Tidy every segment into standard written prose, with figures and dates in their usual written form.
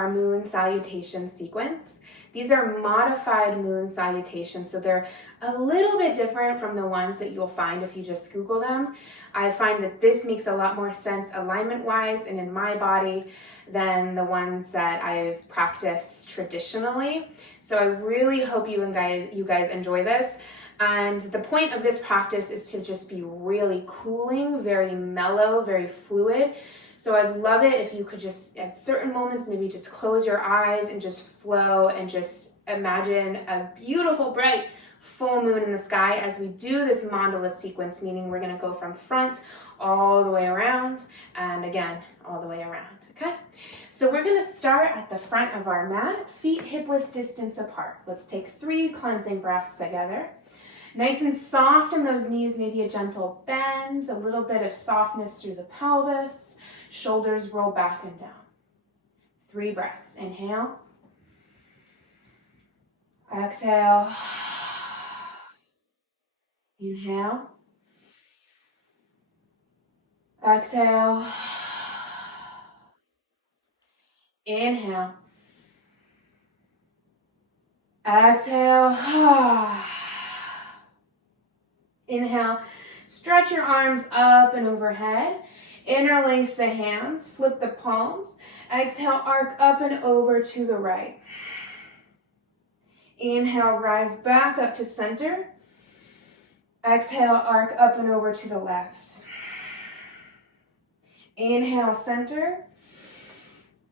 our moon salutation sequence. These are modified moon salutations, so they're a little bit different from the ones that you'll find if you just Google them. I find that this makes a lot more sense alignment-wise and in my body than the ones that I've practiced traditionally. So I really hope you guys enjoy this. And the point of this practice is to just be really cooling, very mellow, very fluid. So I'd love it if you could just, at certain moments, maybe just close your eyes and just flow and just imagine a beautiful, bright, full moon in the sky as we do this mandala sequence, meaning we're going to go from front all the way around and again, all the way around, okay? So we're going to start at the front of our mat, feet hip-width distance apart. Let's take 3 cleansing breaths together. Nice and soft in those knees, maybe a gentle bend, a little bit of softness through the pelvis. Shoulders roll back and down. 3 breaths. Inhale. Exhale. Inhale. Exhale. Inhale. Exhale. Inhale. Stretch your arms up and overhead. Interlace the hands, flip the palms. Exhale, arc up and over to the right. Inhale, rise back up to center. Exhale, arc up and over to the left. Inhale, center.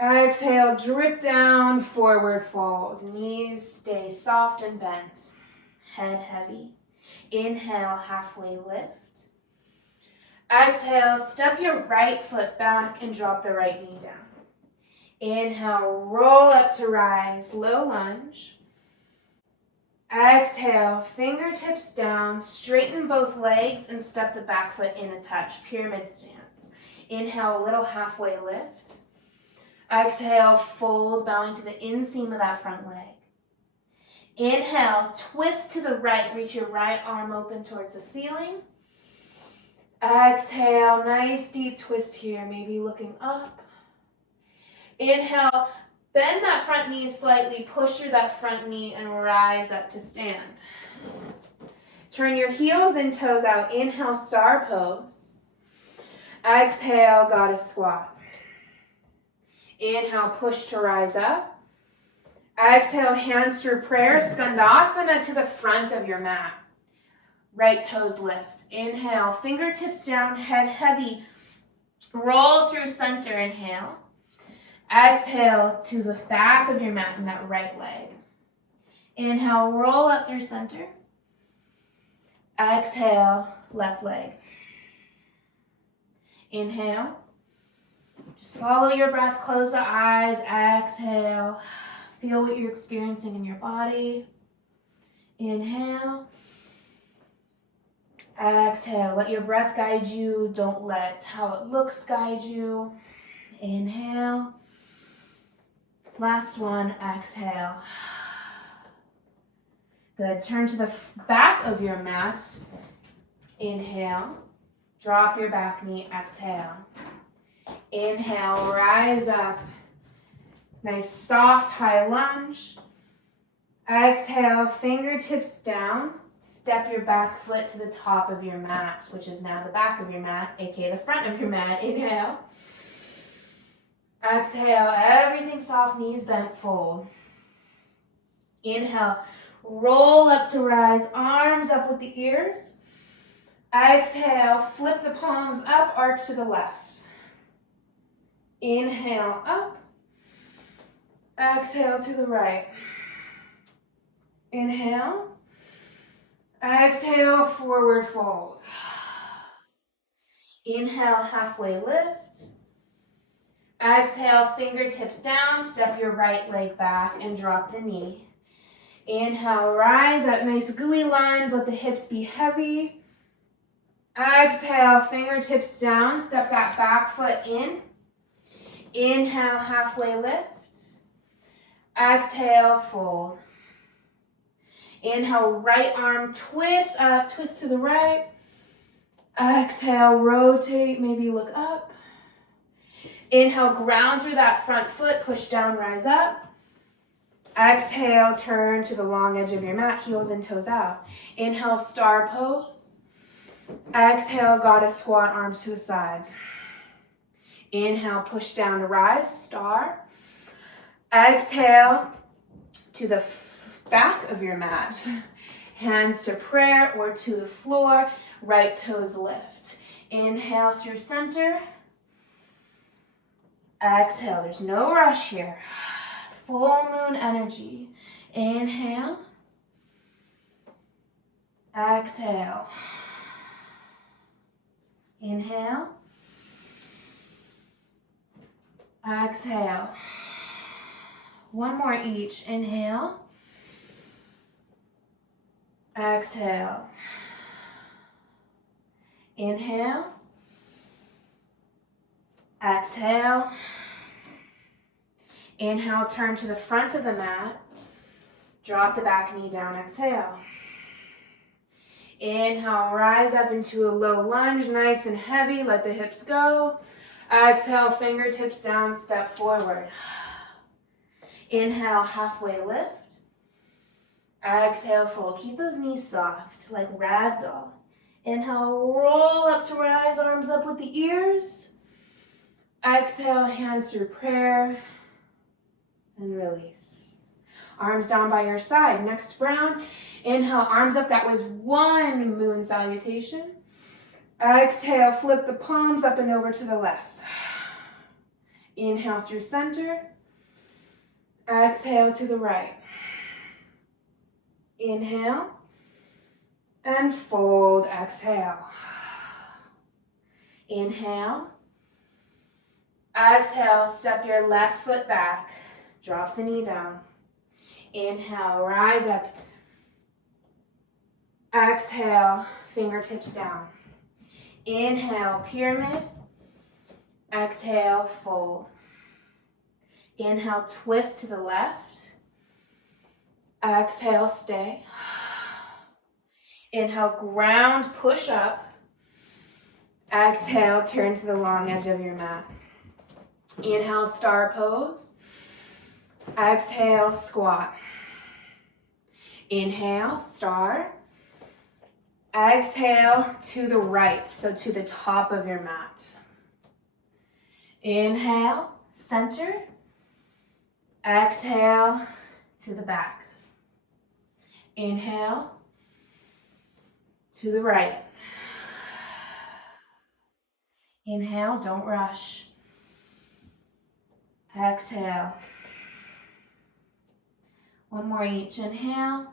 Exhale, drip down, forward fold. Knees stay soft and bent. Head heavy. Inhale, halfway lift. Exhale, step your right foot back and drop the right knee down. Inhale, roll up to rise, low lunge. Exhale, fingertips down, straighten both legs and step the back foot in a touch, pyramid stance. Inhale, a little halfway lift. Exhale, fold, bowing to the inseam of that front leg. Inhale, twist to the right, reach your right arm open towards the ceiling. Exhale, nice deep twist here, maybe looking up. Inhale, bend that front knee slightly, push through that front knee and rise up to stand. Turn your heels and toes out. Inhale, star pose. Exhale, goddess squat. Inhale, push to rise up. Exhale, hands through prayer, skandasana to the front of your mat. Right toes lift. Inhale, fingertips down, head heavy. Roll through center, inhale. Exhale to the back of your mat in that right leg. Inhale, roll up through center. Exhale, left leg. Inhale. Just follow your breath, close the eyes, exhale. Feel what you're experiencing in your body. Inhale. Exhale, let your breath guide you. Don't let how it looks guide you. Inhale. Last one, exhale. Good, turn to the back of your mat. Inhale. Drop your back knee, exhale. Inhale, rise up. Nice soft high lunge. Exhale, fingertips down. Step your back foot to the top of your mat, which is now the back of your mat, aka the front of your mat. Inhale. Exhale, everything soft, knees bent, fold. Inhale, roll up to rise, arms up with the ears. Exhale, flip the palms up, arc to the left. Inhale, up. Exhale to the right. Inhale. Exhale, forward fold. Inhale, halfway lift. Exhale, fingertips down, step your right leg back and drop the knee. Inhale, rise up, nice gooey lunge, let the hips be heavy. Exhale, fingertips down, step that back foot in. Inhale, halfway lift. Exhale, fold. Inhale, right arm twist up, twist to the right. Exhale, rotate, maybe look up. Inhale, ground through that front foot, push down, rise up. Exhale, turn to the long edge of your mat, heels and toes out. Inhale, star pose. Exhale, goddess squat, arms to the sides. Inhale, push down to rise, star. Exhale to the back of your mat. Hands to prayer or to the floor, right toes lift. Inhale through center. Exhale, there's no rush here. Full moon energy. Inhale. Exhale. Inhale. Exhale. One more each. Inhale. Exhale. Inhale. Exhale. Inhale, turn to the front of the mat. Drop the back knee down, exhale. Inhale, rise up into a low lunge, nice and heavy, let the hips go. Exhale, fingertips down, step forward. Inhale, halfway lift. Exhale, fold. Keep those knees soft, like ragdoll. Inhale, roll up to rise, arms up with the ears. Exhale, hands through prayer. And release. Arms down by your side. Next round. Inhale, arms up. That was one moon salutation. Exhale, flip the palms up and over to the left. Inhale through center. Exhale to the right. Inhale. And fold. Exhale. Inhale. Exhale, step your left foot back. Drop the knee down. Inhale, rise up. Exhale, fingertips down. Inhale, pyramid. Exhale, fold. Inhale, twist to the left. Exhale, stay. Inhale, ground, push up. Exhale, turn to the long edge of your mat. Inhale, star pose. Exhale, squat. Inhale, star. Exhale to the right, so to the top of your mat. Inhale, center. Exhale to the back. Inhale to the right. Inhale, don't rush. Exhale. One more each. Inhale.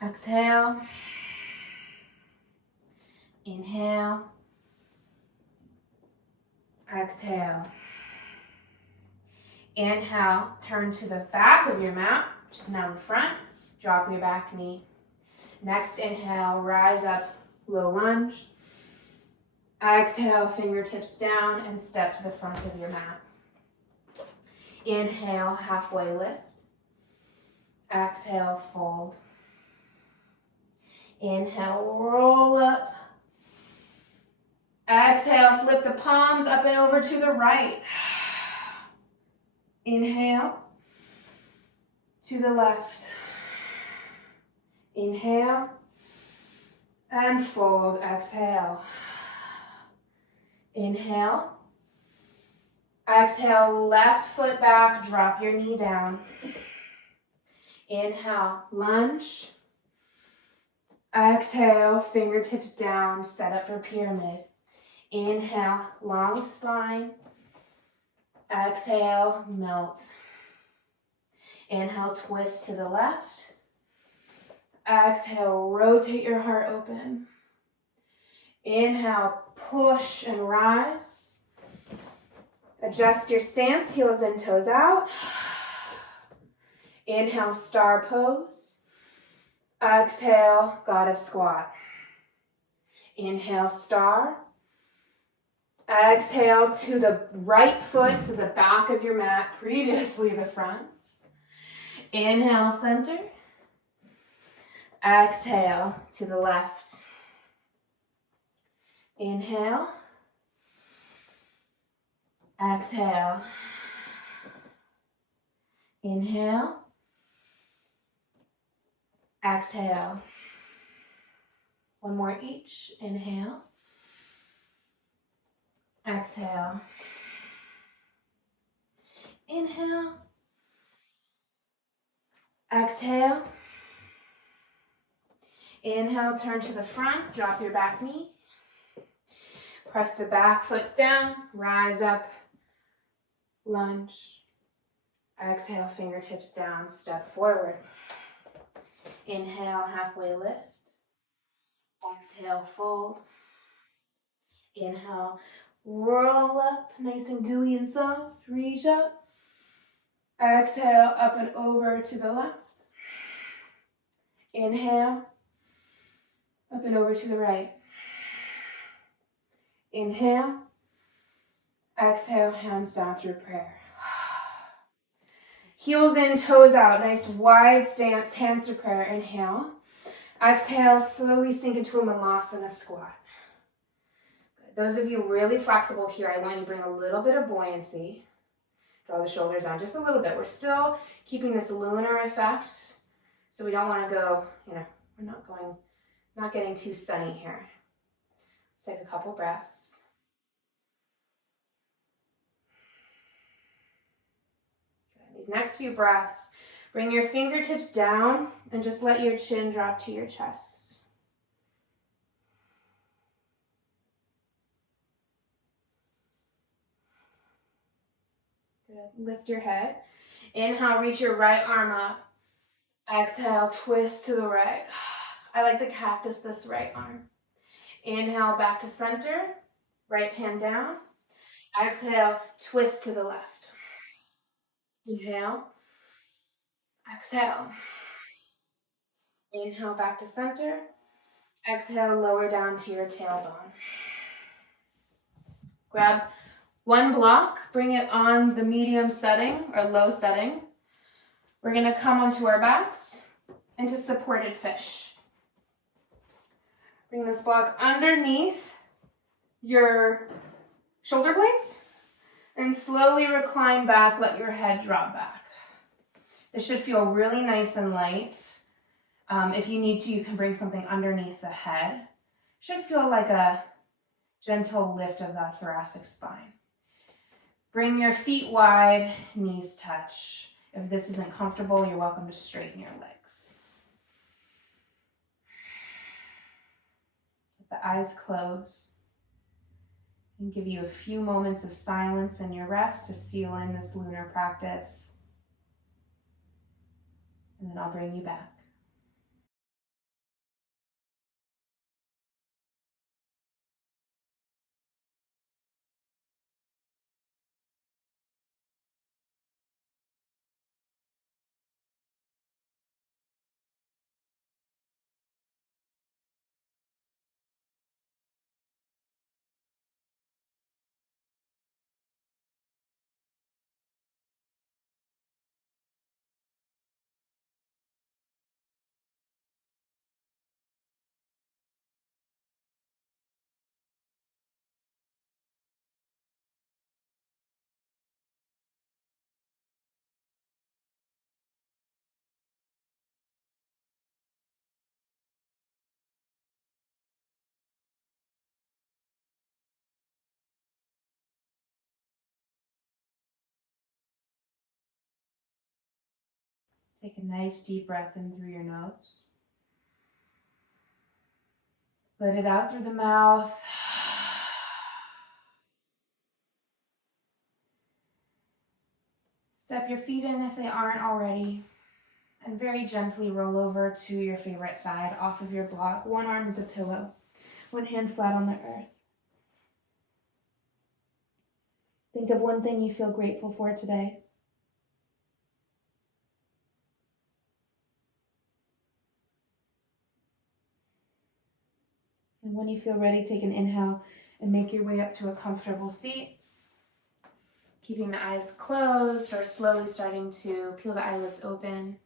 Exhale. Inhale. Exhale. Inhale, turn to the back of your mat, which is now in front. Drop your back knee. Next, inhale, rise up, low lunge. Exhale, fingertips down and step to the front of your mat. Inhale, halfway lift. Exhale, fold. Inhale, roll up. Exhale, flip the palms up and over to the right. Inhale to the left. Inhale and fold. Exhale. Inhale. Exhale, left foot back, drop your knee down. Inhale, lunge. Exhale, fingertips down, set up for pyramid. Inhale, long spine. Exhale, melt. Inhale, twist to the left. Exhale, rotate your heart open. Inhale, push and rise. Adjust your stance, heels and toes out. Inhale, star pose. Exhale, goddess squat. Inhale, star. Exhale to the right foot, so the back of your mat, previously the front. Inhale, center. Exhale to the left. Inhale. Exhale. Inhale. Exhale. One more each. Inhale. Exhale. Inhale. Exhale. Inhale, turn to the front, drop your back knee. Press the back foot down, rise up, lunge. Exhale, fingertips down, step forward. Inhale, halfway lift. Exhale, fold. Inhale, roll up, nice and gooey and soft, reach up. Exhale, up and over to the left. Inhale, up and over to the right. Inhale, exhale, hands down through prayer. Heels in, toes out, nice wide stance, hands to prayer. Inhale. Exhale, slowly sink into a Malasana squat. Those of you really flexible here, I want you to bring a little bit of buoyancy. Draw the shoulders down just a little bit. We're still keeping this lunar effect, so we don't want to go, we're not getting too sunny here. Let's take a couple breaths. Good. These next few breaths, bring your fingertips down and just let your chin drop to your chest. Good. Lift your head. Inhale, reach your right arm up. Exhale, twist to the right. I like to cactus this right arm. Inhale, back to center. Right hand down. Exhale, twist to the left. Inhale. Exhale. Inhale, back to center. Exhale, lower down to your tailbone. Grab one block, bring it on the medium setting or low setting. We're going to come onto our backs into supported fish. Bring this block underneath your shoulder blades and slowly recline back, let your head drop back. This should feel really nice and light. If you need to, you can bring something underneath the head. Should feel like a gentle lift of the thoracic spine. Bring your feet wide, knees touch. If this isn't comfortable, you're welcome to straighten your legs. Let the eyes close. And give you a few moments of silence in your rest to seal in this lunar practice. And then I'll bring you back. Take a nice deep breath in through your nose. Let it out through the mouth. Step your feet in if they aren't already. And very gently roll over to your favorite side off of your block. One arm is a pillow. One hand flat on the earth. Think of one thing you feel grateful for today. And when you feel ready, take an inhale and make your way up to a comfortable seat. Keeping the eyes closed or slowly starting to peel the eyelids open.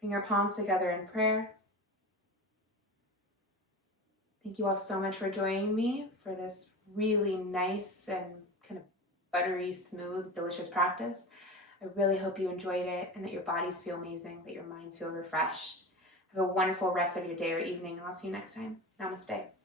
Bring your palms together in prayer. Thank you all so much for joining me for this really nice and kind of buttery, smooth, delicious practice. I really hope you enjoyed it and that your bodies feel amazing, that your minds feel refreshed. Have a wonderful rest of your day or evening, and I'll see you next time. Namaste.